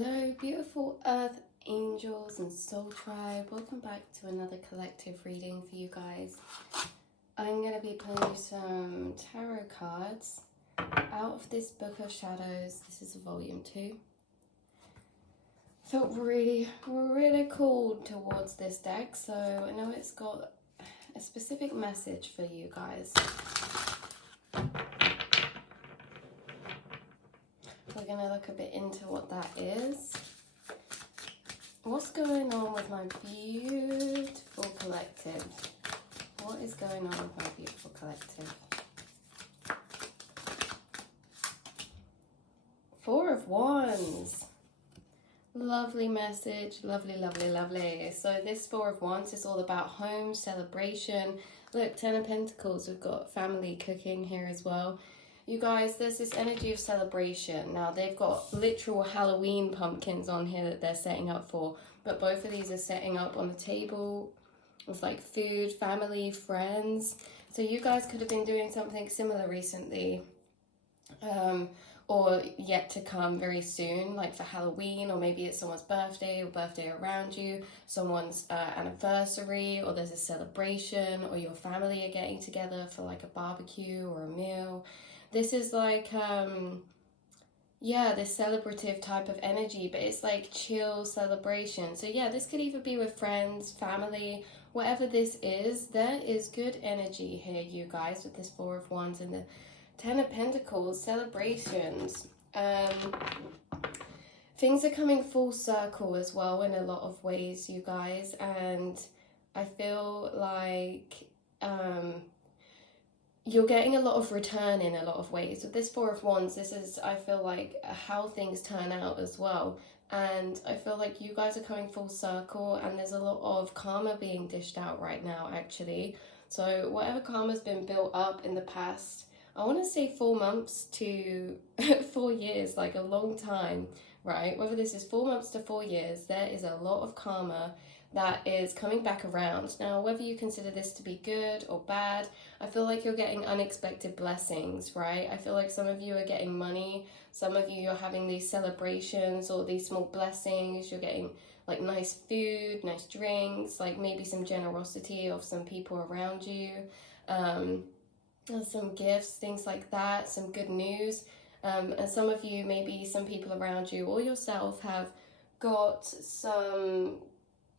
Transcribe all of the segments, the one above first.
Hello, beautiful earth angels and soul tribe. Welcome back to another collective reading for you guys. I'm going to be pulling some tarot cards out of this Book of Shadows. This is volume 2. Felt really called towards this deck, so I know it's got a specific message for you guys. We're going to look a bit into what that is. What's going on with my beautiful collective? What is going on with my beautiful collective? Four of Wands. Lovely message. Lovely. So this Four of Wands is all about home, celebration. Look, Ten of Pentacles. We've got family cooking here as well. You guys, there's this energy of celebration. Now, they've got literal Halloween pumpkins on here that they're setting up for, but both of these are setting up on the table with like food, family, friends. So you guys could have been doing something similar recently, or yet to come very soon, like for Halloween, or maybe it's someone's birthday or birthday around you, someone's anniversary, or there's a celebration, or your family are getting together for like a barbecue or a meal. This is like, this celebrative type of energy, but it's like chill celebration. So yeah, this could either be with friends, family, whatever this is. There is good energy here, you guys, with this Four of Wands and the Ten of Pentacles, celebrations. Things are coming full circle as well in a lot of ways, you guys, and I feel like you're getting a lot of return in a lot of ways. With this Four of Wands, this is, I feel like, how things turn out as well. And I feel like you guys are coming full circle, and there's a lot of karma being dished out right now, actually. So whatever karma's been built up in the past, I want to say 4 months to 4 years, like a long time, right? Whether this is 4 months to 4 years, there is a lot of karma that is coming back around. Now, whether you consider this to be good or bad, I feel like you're getting unexpected blessings, right? I feel like some of you are getting money, some of you are having these celebrations or these small blessings, you're getting like nice food, nice drinks, like maybe some generosity of some people around you, some gifts, things like that, some good news. And some of you, maybe some people around you or yourself, have got some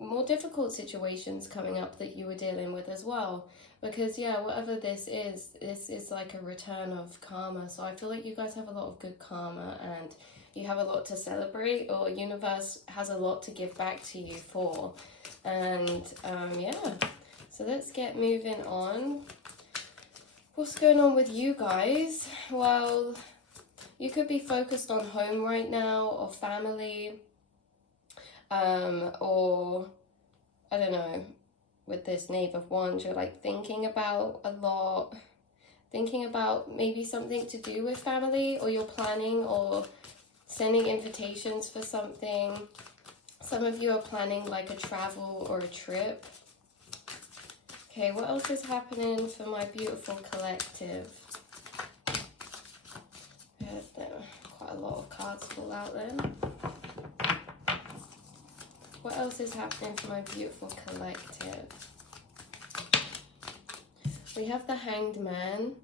more difficult situations coming up that you were dealing with as well, because whatever this is like a return of karma. So I feel like you guys have a lot of good karma, and you have a lot to celebrate, or universe has a lot to give back to you for. And so let's get moving on. What's going on with you guys? Well, you could be focused on home right now, or family, or I don't know, with this Knave of Wands, you're like thinking about a lot, thinking about maybe something to do with family, or you're planning or sending invitations for something. Some of you are planning like a travel or a trip. Okay, what else is happening for my beautiful collective? Quite a lot of cards fall out then. What else is happening for my beautiful collective? We have the Hanged Man.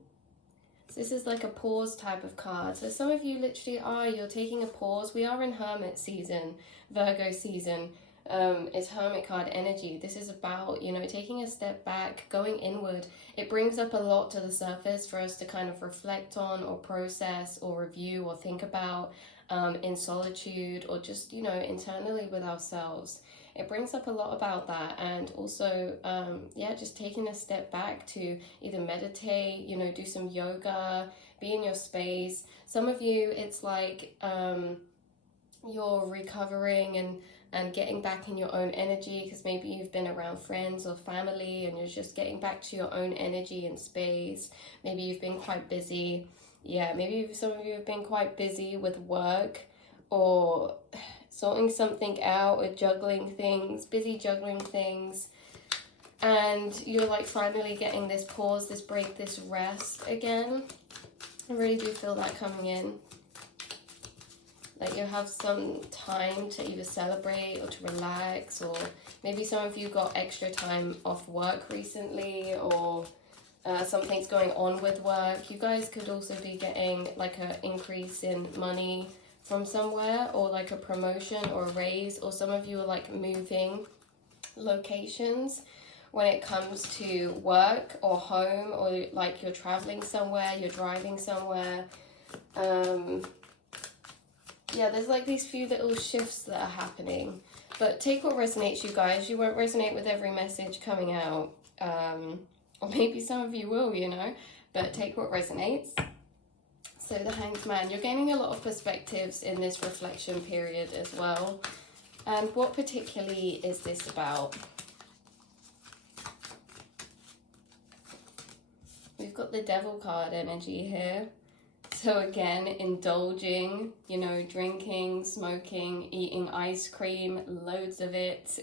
So this is like a pause type of card. So some of you literally you're taking a pause. We are in Hermit season, Virgo season. It's Hermit card energy. This is about, taking a step back, going inward. It brings up a lot to the surface for us to kind of reflect on, or process, or review, or think about in solitude, or just, internally with ourselves. It brings up a lot about that, and also, just taking a step back to either meditate, do some yoga, be in your space. Some of you, it's like you're recovering and getting back in your own energy, because maybe you've been around friends or family and you're just getting back to your own energy and space. Maybe you've been quite busy. Yeah, maybe some of you have been quite busy with work, or sorting something out, or busy juggling things. And you're like finally getting this pause, this break, this rest again. I really do feel that coming in. Like you'll have some time to either celebrate or to relax, or maybe some of you got extra time off work recently, or something's going on with work. You guys could also be getting like an increase in money from somewhere, or like a promotion or a raise, or some of you are like moving locations when it comes to work or home, or like you're traveling somewhere, you're driving somewhere. Yeah, there's like these few little shifts that are happening, but take what resonates, you guys. You won't resonate with every message coming out, or maybe some of you will, you know, but take what resonates. So the Hanged Man, you're gaining a lot of perspectives in this reflection period as well. And what particularly is this about? We've got the Devil card energy here. So again, indulging, you know, drinking, smoking, eating ice cream, loads of it.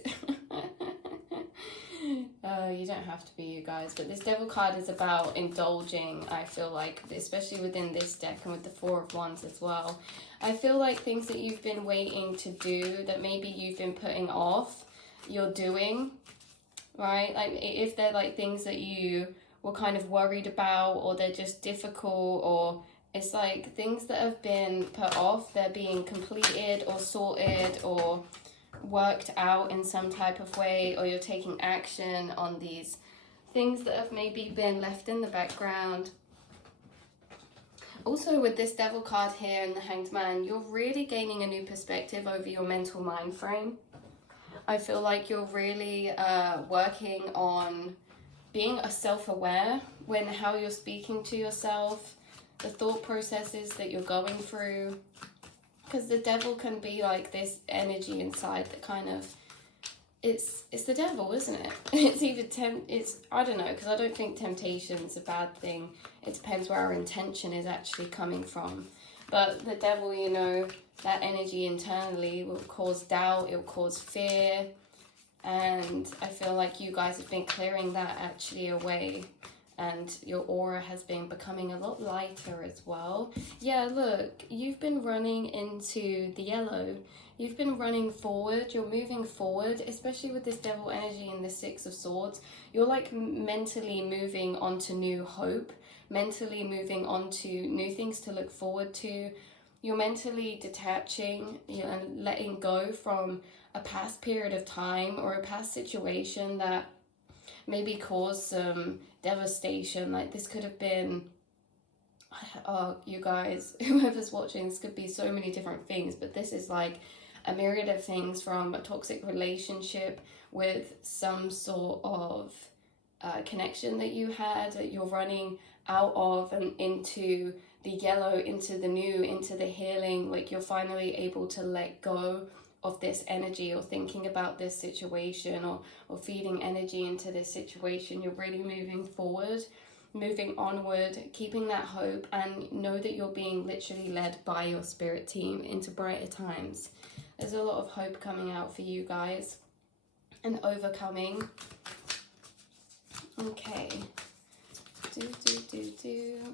You don't have to be, you guys, but this Devil card is about indulging, I feel like, especially within this deck and with the Four of Wands as well. I feel like things that you've been waiting to do, that maybe you've been putting off, you're doing, right? Like if they're like things that you were kind of worried about, or they're just difficult, or it's like things that have been put off, they're being completed or sorted or worked out in some type of way, or you're taking action on these things that have maybe been left in the background. Also with this Devil card here and the Hanged Man, you're really gaining a new perspective over your mental mind frame. I feel like you're really working on being self-aware when how you're speaking to yourself, the thought processes that you're going through. Because the Devil can be like this energy inside that kind of, it's the devil, isn't it? It's either I don't know, because I don't think temptation's a bad thing. It depends where our intention is actually coming from. But the devil, you know, that energy internally will cause doubt, it will cause fear. And I feel like you guys have been clearing that actually away. And your aura has been becoming a lot lighter as well. Yeah, look, you've been running into the yellow. You've been running forward. You're moving forward, especially with this Devil energy and the Six of Swords. You're like mentally moving on to new hope, mentally moving on to new things to look forward to. You're mentally detaching, you know, and letting go from a past period of time or a past situation that maybe caused some devastation. Like this could have been, oh, you guys, whoever's watching, this could be so many different things, but this is like a myriad of things, from a toxic relationship with some sort of connection that you had, that you're running out of, and into the yellow, into the new, into the healing. Like you're finally able to let go of this energy, or thinking about this situation, or feeding energy into this situation. You're really moving forward, moving onward, keeping that hope, and know that you're being literally led by your spirit team into brighter times. There's a lot of hope coming out for you guys, and overcoming. Okay.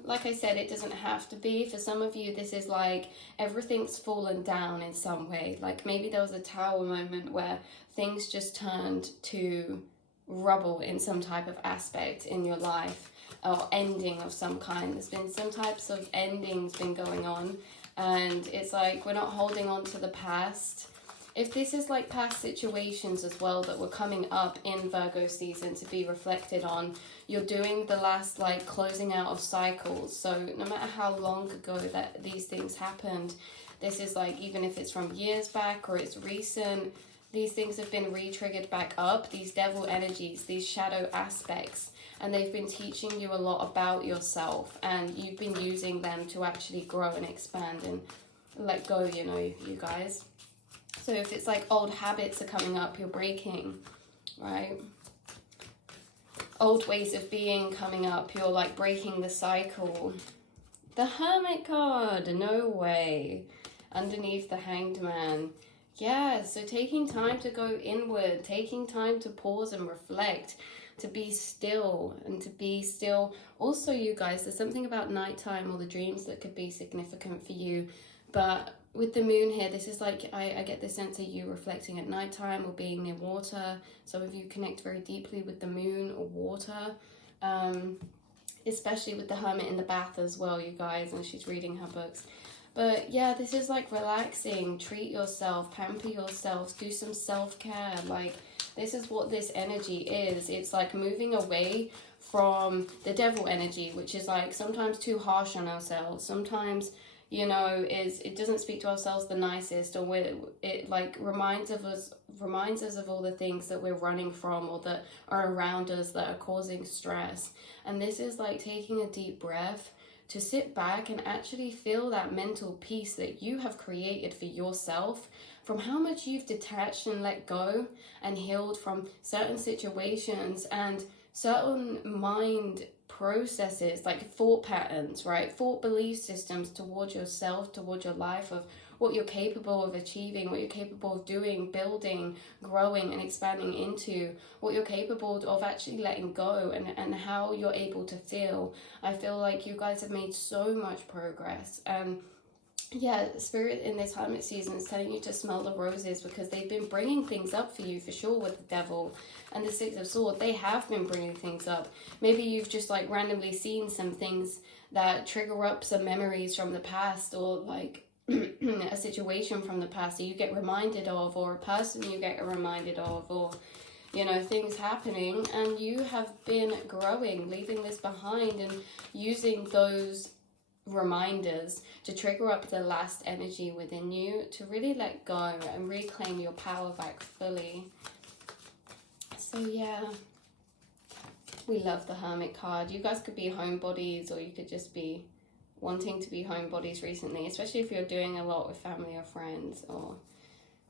Like I said, it doesn't have to be. For some of you, this is like everything's fallen down in some way. Like maybe there was a tower moment where things just turned to rubble in some type of aspect in your life, or ending of some kind. There's been some types of endings been going on, and it's like we're not holding on to the past. If this is like past situations as well that were coming up in Virgo season to be reflected on, you're doing the last like closing out of cycles. So no matter how long ago that these things happened, this is like, even if it's from years back or it's recent, these things have been re-triggered back up, these devil energies, these shadow aspects, and they've been teaching you a lot about yourself, and you've been using them to actually grow and expand and let go, you know, you guys. So if it's like old habits are coming up, you're breaking, right? Old ways of being coming up, you're like breaking the cycle. The Hermit card, no way. Underneath the Hanged Man. Yeah, so taking time to go inward, taking time to pause and reflect, to be still and to be still. Also, you guys, there's something about nighttime or the dreams that could be significant for you, but with the moon here, this is like, I get the sense of you reflecting at nighttime or being near water. Some of you connect very deeply with the moon or water, especially with the Hermit in the bath as well, you guys, and she's reading her books. But yeah, this is like relaxing, treat yourself, pamper yourself, do some self-care. Like, this is what this energy is. It's like moving away from the devil energy, which is like sometimes too harsh on ourselves. Sometimes, you know, it doesn't speak to ourselves the nicest, or it like reminds us of all the things that we're running from or that are around us that are causing stress. And this is like taking a deep breath to sit back and actually feel that mental peace that you have created for yourself, from how much you've detached and let go and healed from certain situations and certain mind processes, like thought patterns, right? Thought belief systems towards yourself, towards your life, of what you're capable of achieving, what you're capable of doing, building, growing and expanding into, what you're capable of actually letting go, and how you're able to feel. I feel like you guys have made so much progress. Yeah, Spirit in this Hermit season is telling you to smell the roses, because they've been bringing things up for you for sure with the Devil and the Six of Swords. They have been bringing things up. Maybe you've just like randomly seen some things that trigger up some memories from the past, or like a situation from the past that you get reminded of, or a person you get reminded of, or, you know, things happening, and you have been growing, leaving this behind and using those reminders to trigger up the last energy within you to really let go and reclaim your power back fully. So yeah, we love the Hermit card. You guys could be homebodies, or you could just be wanting to be homebodies recently, especially if you're doing a lot with family or friends, or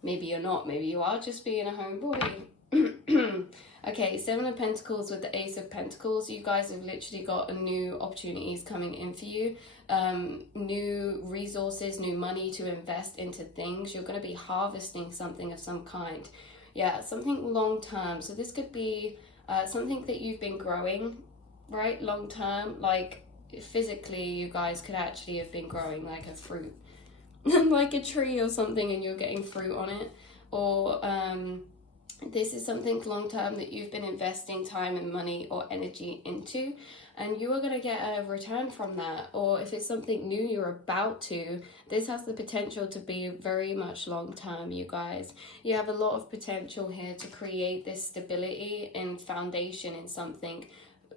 maybe you're not, maybe you are just being a homebody. Okay, Seven of Pentacles with the Ace of Pentacles. You guys have literally got new opportunities coming in for you, new resources, new money to invest into things. You're going to be harvesting something of some kind. Yeah, something long term. So this could be something that you've been growing, right, long term. Like physically, you guys could actually have been growing like a fruit, like a tree or something, and you're getting fruit on it. Or this is something long term that you've been investing time and money or energy into, and you are going to get a return from that. Or if it's something new you're about to, this has the potential to be very much long term, you guys. You have a lot of potential here to create this stability and foundation in something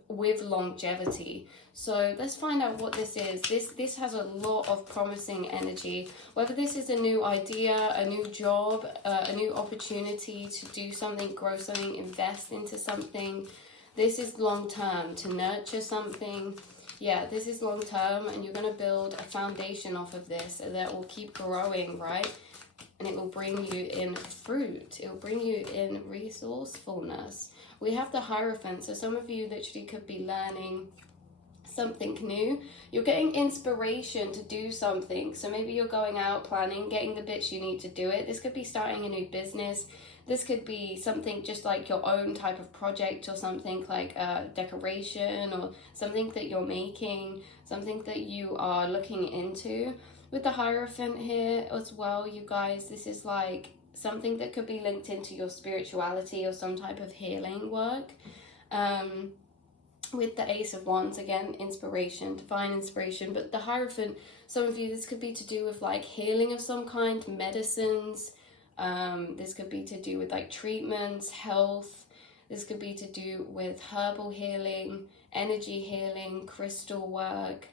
with longevity. So let's find out what this is. This has a lot of promising energy. Whether this is a new idea, a new job, a new opportunity to do something, grow something, invest into something. This is long term, to nurture something. Yeah, this is long term, and you're going to build a foundation off of this that will keep growing, right? And it will bring you in fruit. It will bring you in resourcefulness. We have the Hierophant, so some of you literally could be learning something new. You're getting inspiration to do something. So maybe you're going out planning, getting the bits you need to do it. This could be starting a new business. This could be something just like your own type of project, or something like a decoration, or something that you're making, something that you are looking into. With the Hierophant here as well, you guys, this is like something that could be linked into your spirituality or some type of healing work. With the Ace of Wands, again, inspiration, divine inspiration. But the Hierophant, some of you, this could be to do with like healing of some kind, medicines. This could be to do with like treatments, health. This could be to do with herbal healing, energy healing, crystal work.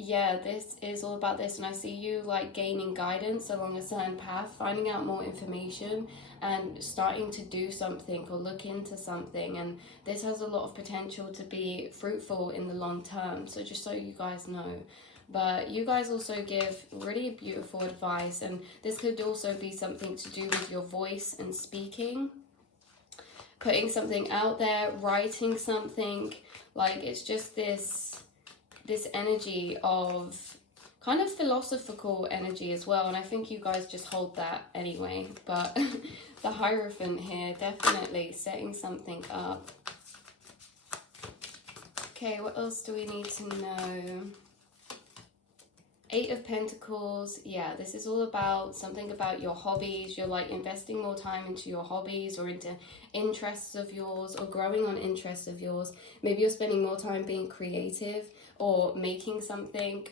Yeah, this is all about this, and I see you like gaining guidance along a certain path, finding out more information and starting to do something or look into something, and this has a lot of potential to be fruitful in the long term, so just so you guys know. But you guys also give really beautiful advice, and this could also be something to do with your voice and speaking, putting something out there, writing something. Like, it's just this energy of kind of philosophical energy as well, and I think you guys just hold that anyway. But the Hierophant here, definitely setting something up. Okay, what else do we need to know? Eight of Pentacles, yeah, this is all about something about your hobbies. You're like investing more time into your hobbies or into interests of yours or growing on interests of yours. Maybe you're spending more time being creative or making something.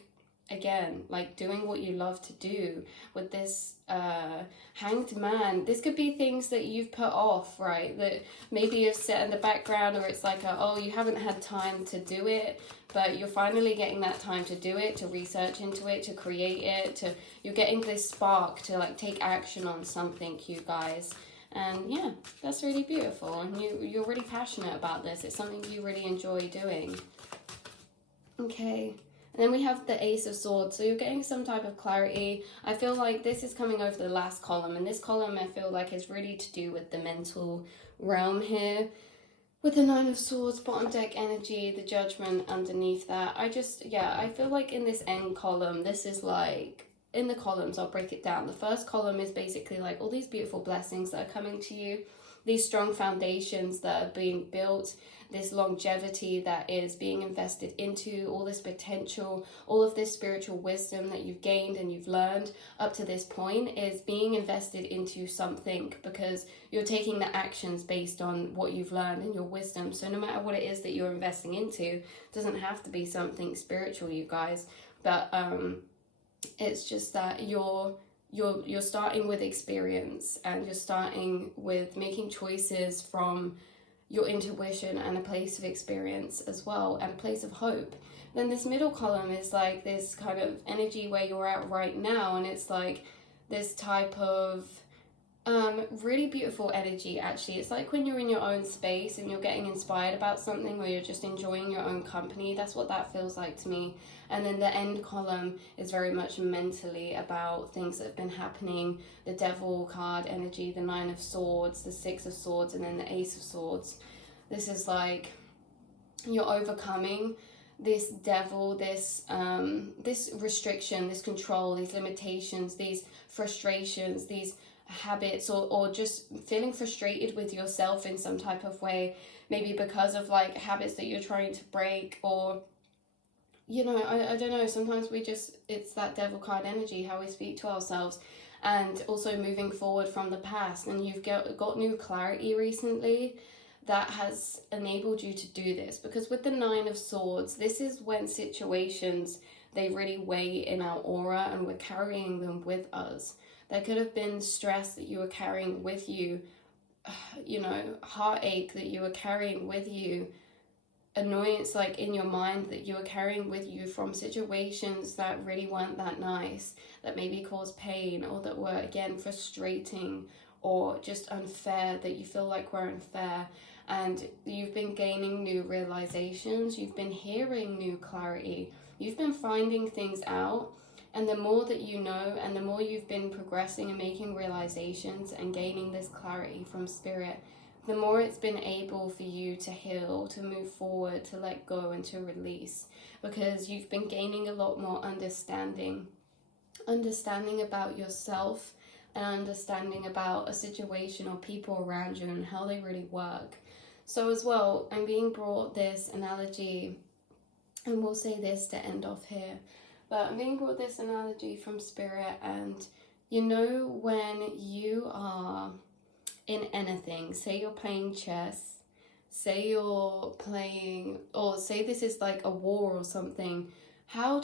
Again, like doing what you love to do with this Hanged Man. This could be things that you've put off, right? That maybe you've set in the background, or it's like, oh, you haven't had time to do it, but you're finally getting that time to do it, to research into it, to create it, you're getting this spark to like take action on something, you guys. And yeah, that's really beautiful. And you're really passionate about this. It's something you really enjoy doing. Okay. And then we have the Ace of Swords, so you're getting some type of clarity. I feel like this is coming over the last column, and this column I feel like is really to do with the mental realm here. With the Nine of Swords, bottom deck energy, the Judgment underneath that. I feel like in this end column, this is like, in the columns, I'll break it down. The first column is basically like all these beautiful blessings that are coming to you, these strong foundations that are being built, this longevity that is being invested into, all this potential, all of this spiritual wisdom that you've gained and you've learned up to this point is being invested into something, because you're taking the actions based on what you've learned and your wisdom. So no matter what it is that you're investing into, it doesn't have to be something spiritual, you guys, but it's just that you're starting with experience, and you're starting with making choices from your intuition and a place of experience as well, and a place of hope. Then this middle column is like this kind of energy where you're at right now, and it's like this type of really beautiful energy. Actually, it's like when you're in your own space and you're getting inspired about something, where you're just enjoying your own company. That's what that feels like to me. And then the end column is very much mentally about things that have been happening. The Devil card energy, the Nine of Swords, the Six of Swords, and then the Ace of Swords. This is like you're overcoming this devil, this restriction, this control, these limitations, these frustrations, these habits, or just feeling frustrated with yourself in some type of way, maybe because of like habits that you're trying to break, or I don't know, sometimes it's that devil card energy, how we speak to ourselves, and also moving forward from the past. And you've got new clarity recently that has enabled you to do this, because with the Nine of Swords, this is when situations, they really weigh in our aura and we're carrying them with us. There could have been stress that you were carrying with you, heartache that you were carrying with you, annoyance like in your mind that you were carrying with you from situations that really weren't that nice, that maybe caused pain, or that were, again, frustrating or just unfair, that you feel like were unfair. And you've been gaining new realizations, you've been hearing new clarity, you've been finding things out. And the more that you know, and the more you've been progressing and making realizations and gaining this clarity from spirit, the more it's been able for you to heal, to move forward, to let go, and to release. Because you've been gaining a lot more understanding about yourself, and understanding about a situation or people around you and how they really work. So as well, I'm being brought this analogy, and we'll say this to end off here. But I'm being brought this analogy from spirit, and when you are in anything, say you're playing chess, say you're playing, or say this is like a war or something, how are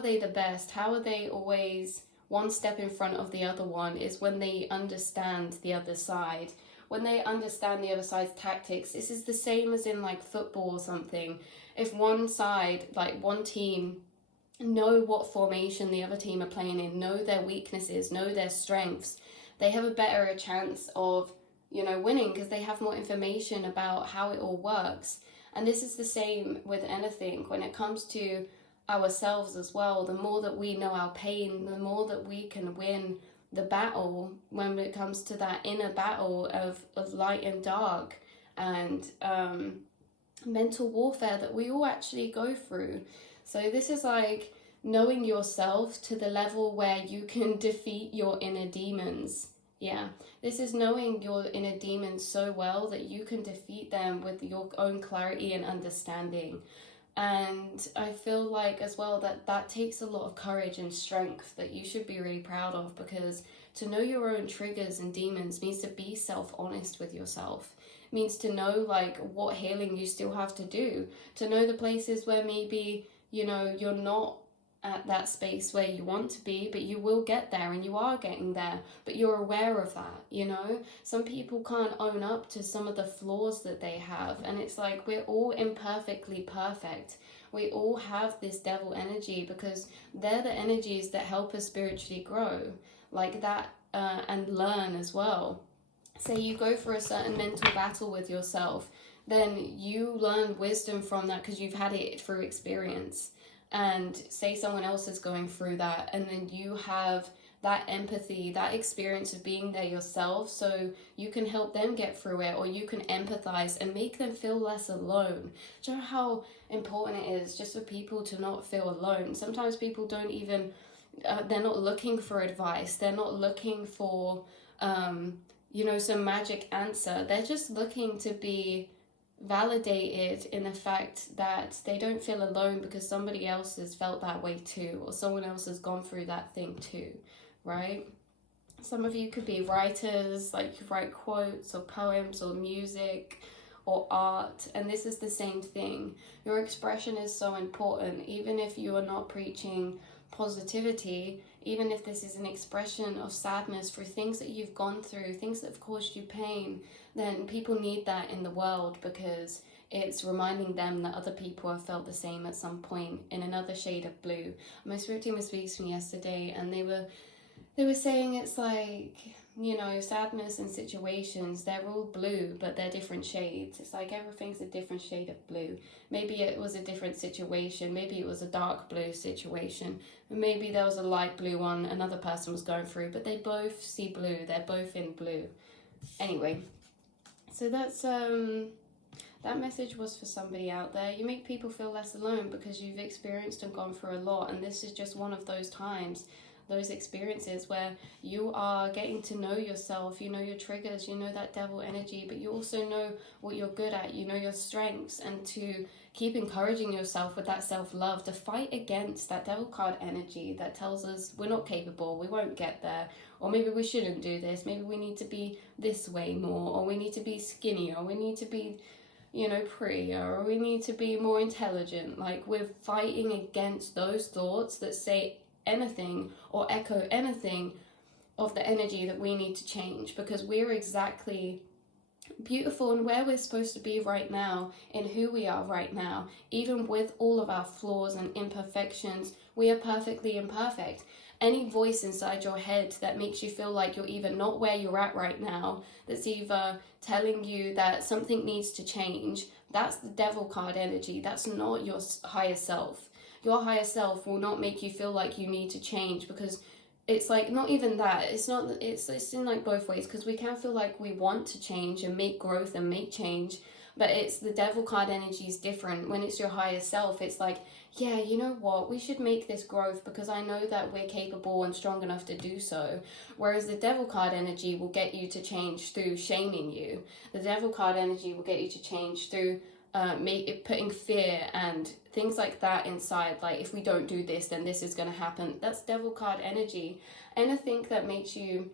they the best? How are they always one step in front of the other one? Is when they understand the other side, when they understand the other side's tactics. This is the same as in like football or something. If one side, like one team, know what formation the other team are playing in, know their weaknesses, know their strengths, they have a better chance of, winning, because they have more information about how it all works. And this is the same with anything when it comes to ourselves as well. The more that we know our pain, the more that we can win the battle when it comes to that inner battle of light and dark, and mental warfare that we all actually go through. So this is like knowing yourself to the level where you can defeat your inner demons. Yeah, this is knowing your inner demons so well that you can defeat them with your own clarity and understanding. And I feel like as well that that takes a lot of courage and strength that you should be really proud of, because to know your own triggers and demons means to be self-honest with yourself. It means to know like what healing you still have to do, to know the places where maybe, you know, you're not at that space where you want to be, but you will get there and you are getting there, but you're aware of that, you know? Some people can't own up to some of the flaws that they have, and it's like we're all imperfectly perfect. We all have this devil energy because they're the energies that help us spiritually grow, like that, and learn as well. Say you go for a certain mental battle with yourself, then you learn wisdom from that because you've had it through experience. And say someone else is going through that, and then you have that empathy, that experience of being there yourself, so you can help them get through it, or you can empathize and make them feel less alone. Do you know how important it is just for people to not feel alone? Sometimes people don't even, they're not looking for advice, they're not looking for, you know, some magic answer. They're just looking to be validated in the fact that they don't feel alone because somebody else has felt that way too, or someone else has gone through that thing too, right? Some of you could be writers, like you write quotes or poems or music or art, and this is the same thing. Your expression is so important, even if you are not preaching positivity, even if this is an expression of sadness for things that you've gone through, things that have caused you pain, then people need that in the world, because it's reminding them that other people have felt the same at some point in another shade of blue. My spirit team was speaking to me yesterday, and they were saying it's like, you know, sadness and situations, they're all blue, but they're different shades. It's like everything's a different shade of blue. Maybe it was a different situation. Maybe it was a dark blue situation. Maybe there was a light blue one another person was going through, but they both see blue. They're both in blue. Anyway, so that's that message was for somebody out there. You make people feel less alone because you've experienced and gone through a lot, and this is just one of those times, those experiences where you are getting to know yourself, you know your triggers, you know that devil energy, but you also know what you're good at, you know your strengths, and to keep encouraging yourself with that self-love to fight against that devil card energy that tells us we're not capable, we won't get there, or maybe we shouldn't do this, maybe we need to be this way more, or we need to be skinnier, or we need to be, you know, prettier, or we need to be more intelligent. Like, we're fighting against those thoughts that say anything or echo anything of the energy that we need to change, because we're exactly beautiful and where we're supposed to be right now, in who we are right now. Even with all of our flaws and imperfections, we are perfectly imperfect. Any voice inside your head that makes you feel like you're either not where you're at right now, that's either telling you that something needs to change, that's the devil card energy. That's not your higher self. Your higher self will not make you feel like you need to change, because it's like, not even that, it's in like both ways, because we can feel like we want to change and make growth and make change, but it's the devil card energy is different. When it's your higher self, it's like, yeah, you know what, we should make this growth because I know that we're capable and strong enough to do so. Whereas the devil card energy will get you to change through shaming you. The devil card energy will get you to change through putting fear and things like that inside, like, if we don't do this, then this is going to happen. That's devil card energy. Anything that makes you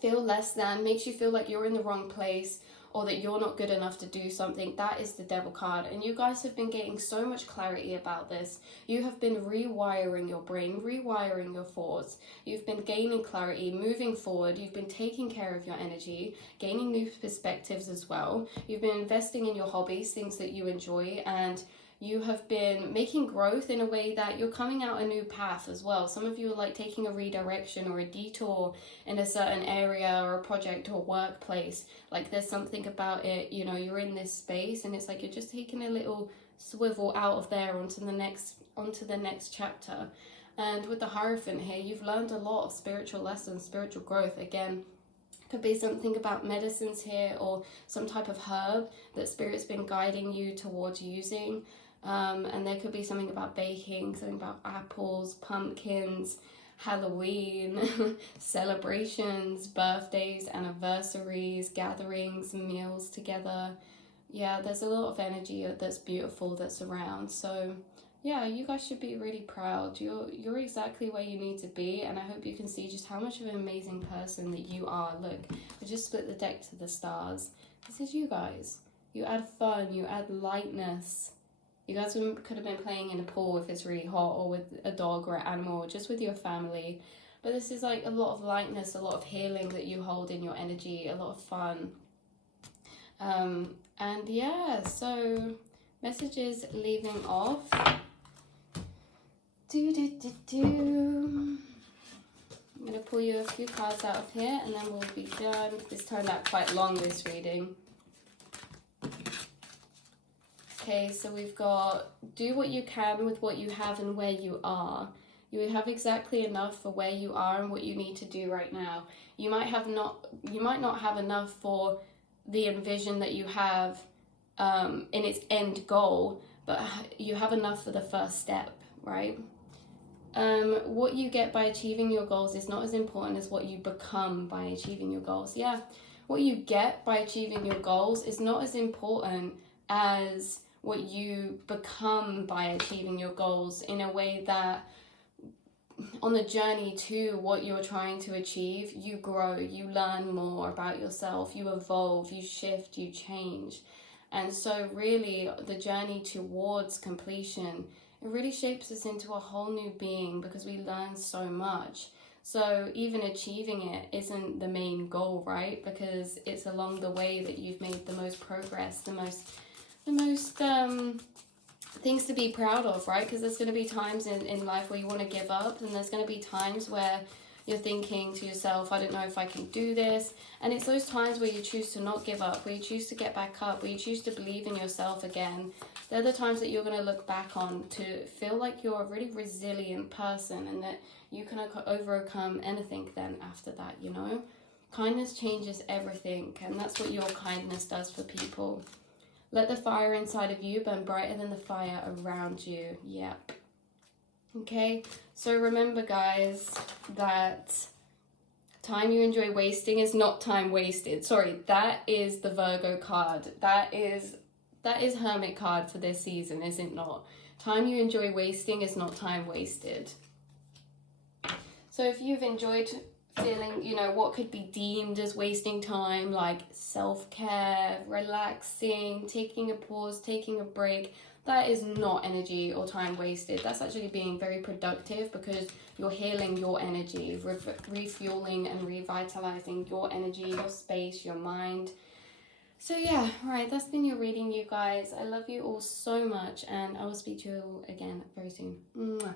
feel less than, makes you feel like you're in the wrong place, or that you're not good enough to do something, that is the devil card. And you guys have been getting so much clarity about this. You have been rewiring your brain, rewiring your thoughts. You've been gaining clarity, moving forward. You've been taking care of your energy, gaining new perspectives as well. You've been investing in your hobbies, things that you enjoy, and you have been making growth in a way that you're coming out a new path as well. Some of you are like taking a redirection or a detour in a certain area or a project or workplace. Like, there's something about it, you know, you're in this space and it's like you're just taking a little swivel out of there onto the next chapter. And with the Hierophant here, you've learned a lot of spiritual lessons, spiritual growth. Again, could be something about medicines here, or some type of herb that Spirit's been guiding you towards using. And there could be something about baking, something about apples, pumpkins, Halloween, celebrations, birthdays, anniversaries, gatherings, meals together. yeah, there's a lot of energy that's beautiful that's around. So yeah, you guys should be really proud. You're exactly where you need to be, and I hope you can see just how much of an amazing person that you are. Look, I just split the deck to the stars. This is you guys. You add fun, you add lightness. You guys could have been playing in a pool if it's really hot, or with a dog or an animal, or just with your family. But this is like a lot of lightness, a lot of healing that you hold in your energy, a lot of fun. And yeah, so messages leaving off. I'm going to pull you a few cards out of here and then we'll be done. This turned out quite long, this reading. Okay, so we've got do what you can with what you have and where you are. You have exactly enough for where you are and what you need to do right now. You might not have enough for the envision that you have in its end goal, but you have enough for the first step, right? What you get by achieving your goals is not as important as what you become by achieving your goals. Yeah, what you get by achieving your goals is not as important as what you become by achieving your goals, in a way that on the journey to what you're trying to achieve, you grow, you learn more about yourself, you evolve, you shift, you change. And so really the journey towards completion, it really shapes us into a whole new being, because we learn so much. So even achieving it isn't the main goal, right? Because it's along the way that you've made the most progress, the most things to be proud of, right? Because there's going to be times in life where you want to give up, and there's going to be times where you're thinking to yourself, I don't know if I can do this. And it's those times where you choose to not give up, where you choose to get back up, where you choose to believe in yourself again. They're the times that you're going to look back on to feel like you're a really resilient person, and that you can overcome anything then after that, you know? Kindness changes everything, and that's what your kindness does for people. Let the fire inside of you burn brighter than the fire around you. Yep. Okay, so remember guys, that time you enjoy wasting is not time wasted. Sorry, that is the Virgo card. That is Hermit card for this season, is it not? Time you enjoy wasting is not time wasted. So if you've enjoyed feeling, you know, what could be deemed as wasting time, like self-care, relaxing, taking a pause, taking a break, that is not energy or time wasted. That's actually being very productive, because you're healing your energy, refueling and revitalizing your energy, your space, your mind. So yeah, right, that's been your reading, you guys. I love you all so much, and I will speak to you all again very soon. Mwah.